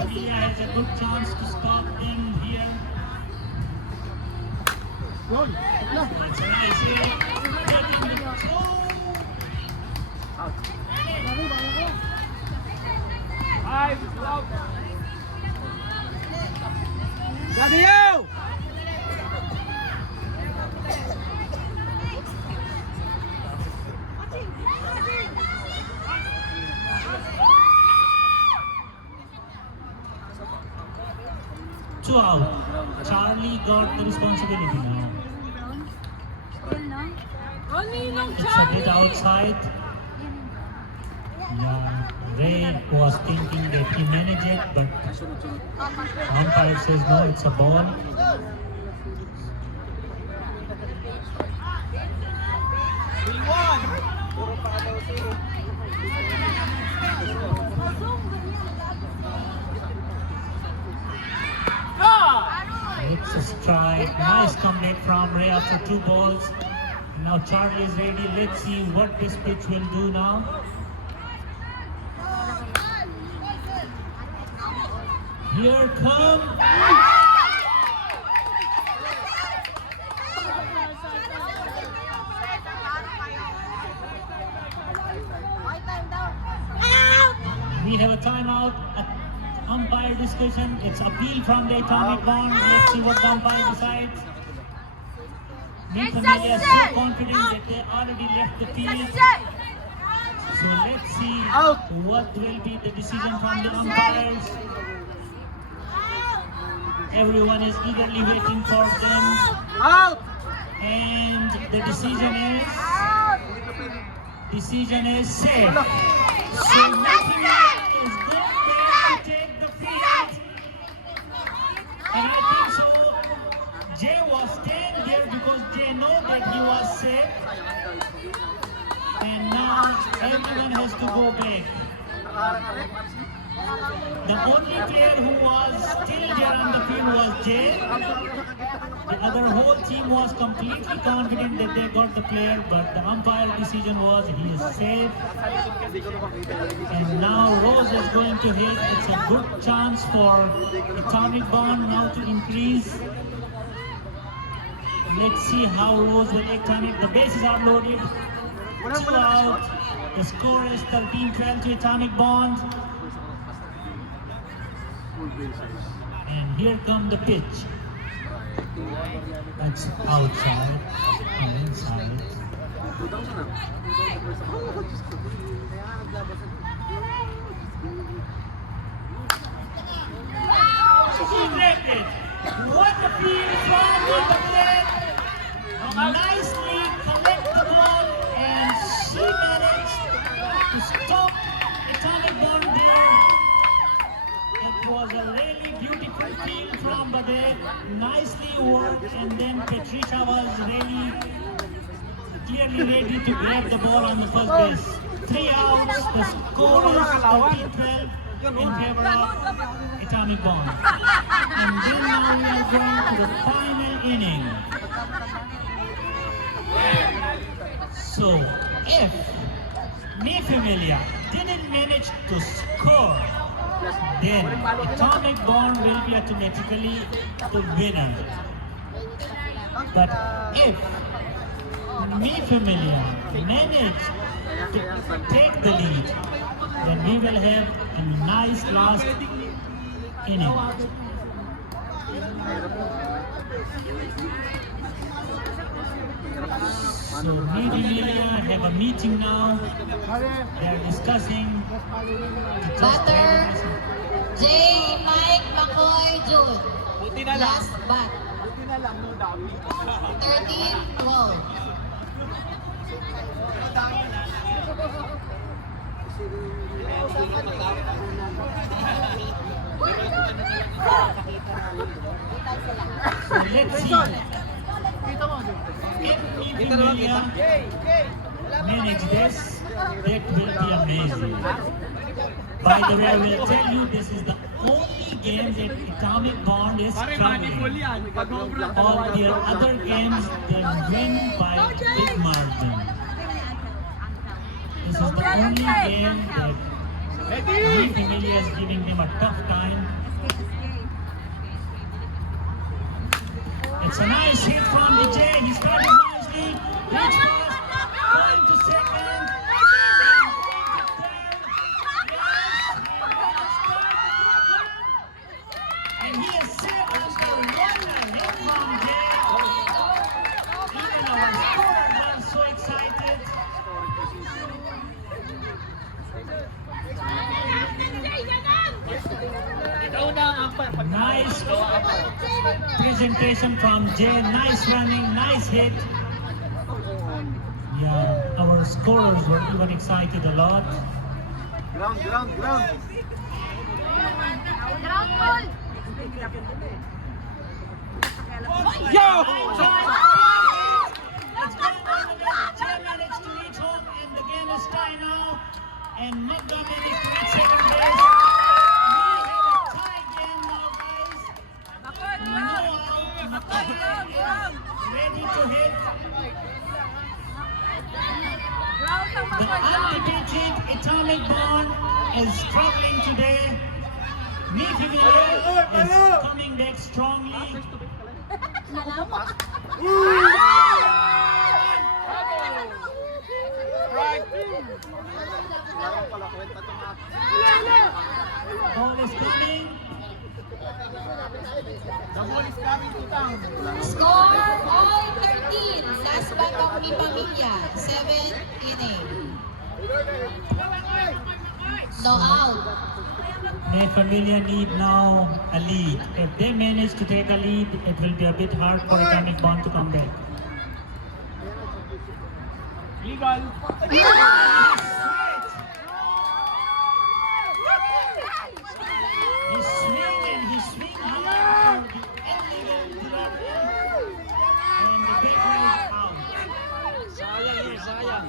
India has a good chance to stop them here. It's a nice hit. Taking the throw. Time! 2 out! Daniel! Two out. Charlie got the responsibility now. It's a bit outside. Yeah, Ray was thinking that he managed it, but umpire says no, it's a ball. It's a strike. Nice comeback from Ray after 2 balls. Now Charlie is ready. Let's see what this pitch will do now. Here come. We have a timeout. Umpire discussion. It's appeal from the Atomic Bond. Let's see what the umpire decides. Me Familia is so confident that they already left the field. So let's see what will be the decision from the umpires. Everyone is eagerly waiting for them. Out! And the decision is safe. So nothing is going back to take the field. And I think so. Jay was staying there because Jay know that he was safe. And now everyone has to go back. The only player who was still there on the field was Jay. The other whole team was completely confident that they got the player, but the umpire decision was he is safe. And now Rose is going to hit. It's a good chance for Atomic Bond now to increase. Let's see how Rose will Atomic. The bases are loaded. 2 out. The score is 13-12 to Atomic Bond. And here come the pitch. That's outside and inside. was a really beautiful field from Bade, nicely worked, and then Patricia was really clearly ready to grab the ball on the first base. 3 outs, the score is 13-12 in favor of Atomic Bomb. And then now we are going to the final inning. So, if Mi Familia didn't manage to score, then Atomic Bomb will be automatically the winner. But if Mi Familia manage to take the lead, then we will have a nice last inning. So Mi Familia have a meeting now. They are discussing to just Batter, J. Mike McCoy Jr. Buti na lang. Last bat. Buti na lang, no dami. 13-12. So let's see if Mi Familia manage this. That will be amazing. By the way, I will tell you this is the only game that Atomic Bond is struggling. All their other games they win by big margin. This is the only game that Mi Familia is giving them a tough time. It's a nice hit from Vijay. He started nicely. Reach first, going to second. And he is saved after one hit from Jay. Even our scorers are so excited. Nice presentation from Jay. Nice running, nice hit. Yeah, our scorers were even excited a lot. Ground. Ground ball. Yo! It's going on the net. Jay managed to reach home and the game is tied now. And Mugga managed to reach second base. We have a tie game now, guys. No out. Ready to hit. The undefeated Atomic Bond is struggling today. Mi Familia is coming back strongly. Ball is coming. Score all 13. Last bat of Mi Familia. 7th inning. No out. Mi Familia need now a lead. If they manage to take a lead, it will be a bit hard for Atomic Bond to come back. Legal. He swing and he swing hard for the illegal grab. And the batter is out. Sayang.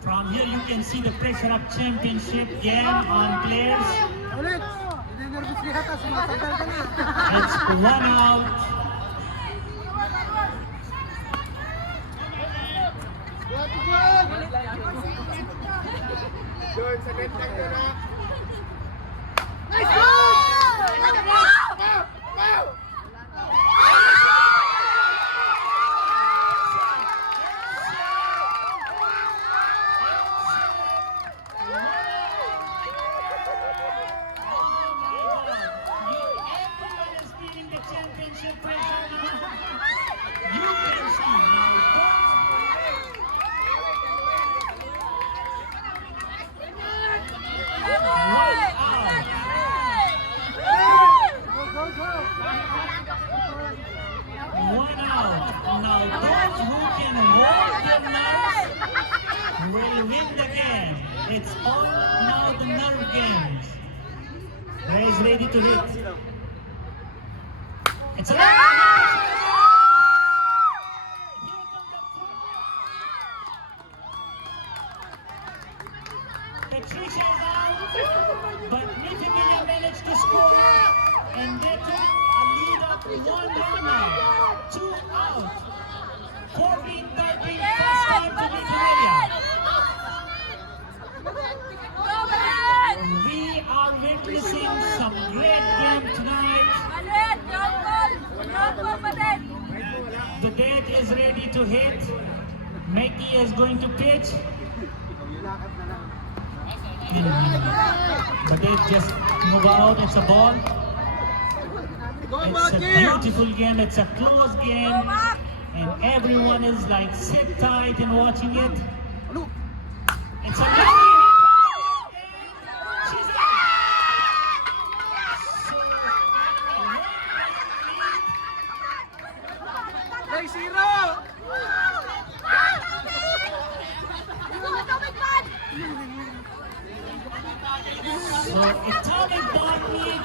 From here you can see the pressure of championship game on players. It's 1 out. Everyone is feeling the championship pressure now. You can see now. ready to hit. It's a Patricia is out, but Nifimilia managed to score, and they took a lead of 1 runner, 2 out. 14-13 first time to Nifimilia. We are witnessing some great game tonight. The date is ready to hit. Mickey is going to pitch. And the date just move out. It's a ball. It's a beautiful game. It's a close game. And everyone is like sit tight and watching it. It's a lovely hit. She's out. Play zero! So Atomic Bomb need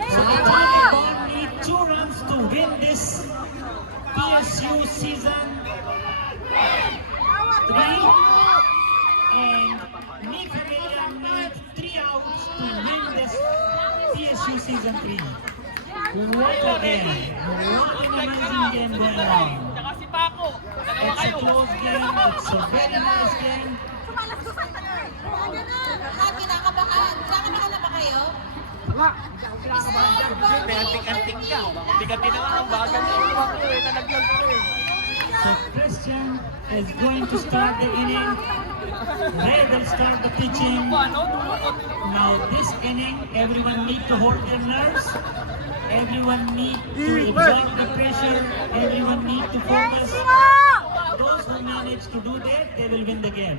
Atomic Bomb need 2 runs to win this PSU season 3, and Nifimilia need 3 outs to win this PSU season 3. What a game! What an amazing game going on! Tsaka si Paco. Dalawa It's a kayo. close game. It's a very nice game. Lahat kinakabahan. Kinakabahan na ba kayo? Antik-antik ka. Hindi ka tinawa ang bagal sa ulo ko eh. Nalaglag ko eh. So Christian is going to start the inning. They will start the pitching. Now this inning, everyone need to hold their nerves. Everyone need to absorb the pressure. Everyone need to focus. Those who manage to do that, they will win the game.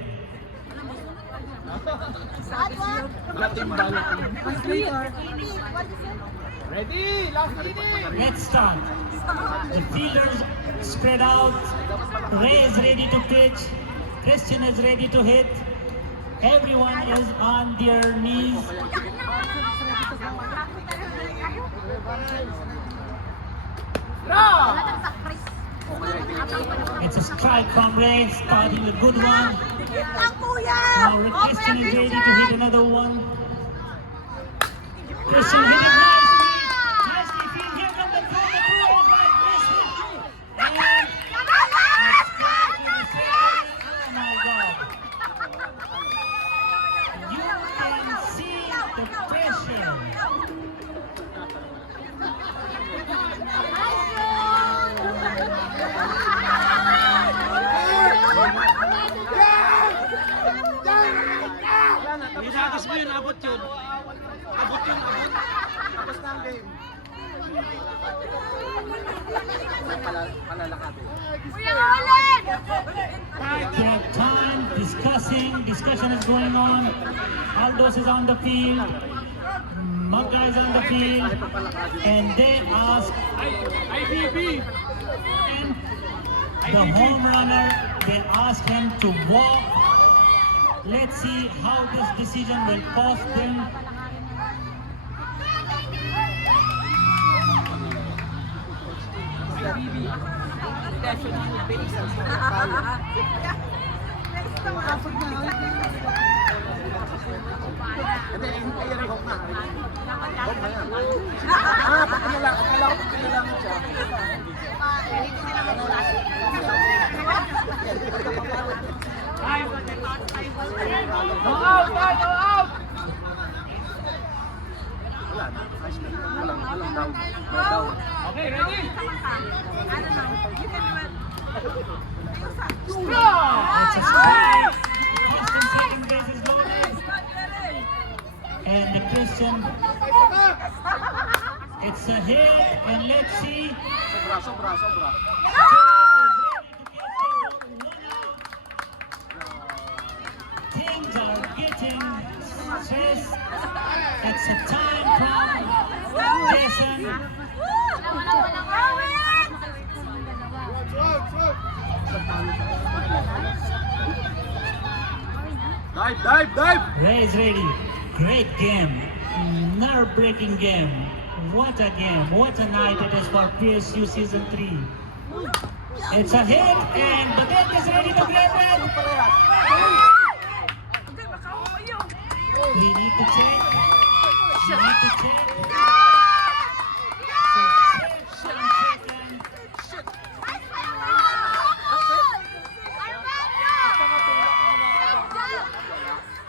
Ready? Last inning! Let's start. The fielders spread out. Ray is ready to pitch. Christian is ready to hit. Everyone is on their knees. It's a strike from Ray, starting a good one. Now Christian is ready to hit another one. Christian hit it nicely. Nicely field. Here comes the throw. The throw is like this. And oh my God. You can see the pressure. Isagas mo yun, abot yun. Abot yun, abot. Tapos na ang game. Take time, discussion is going on. Aldos is on the field. Magga is on the field. And they ask IBB! the home runner, they ask him to walk. Let's see how this decision will cost them. Okay, ready? It's a strike. Christian second base is loaded. And the Christian, it's a hit. And let's see. Sobra. Things are getting stressed. It's a time from Jason. Dive! Ray is ready. Great game. Nerve-breaking game. What a game. What a night it is for PSU Season 3. It's a hit and the net is ready to grab it. We need to check. We need to check. So check 1 second.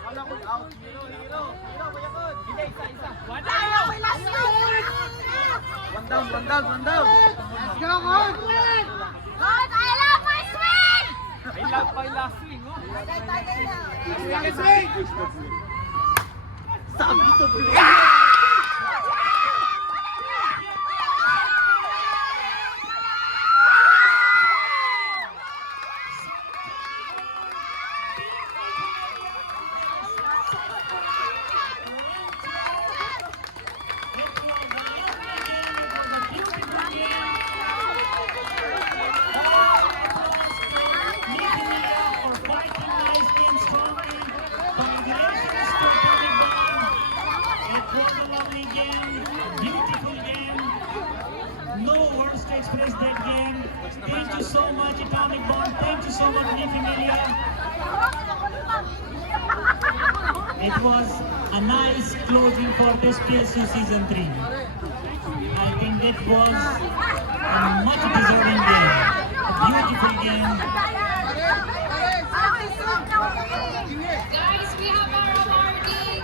Wala ko out. Hero, mayakot. Hindi, isa. One down. Let's go, Coach! God, I love my swing! May last swing, oh. Sabi to, bro. No words to express that game. Thank you so much, Atomic Bomb. Thank you so much, Nifemilia. It was a nice closing for this PSU Season 3. I think it was a much deserving game. A beautiful game. Guys, we have our awarding.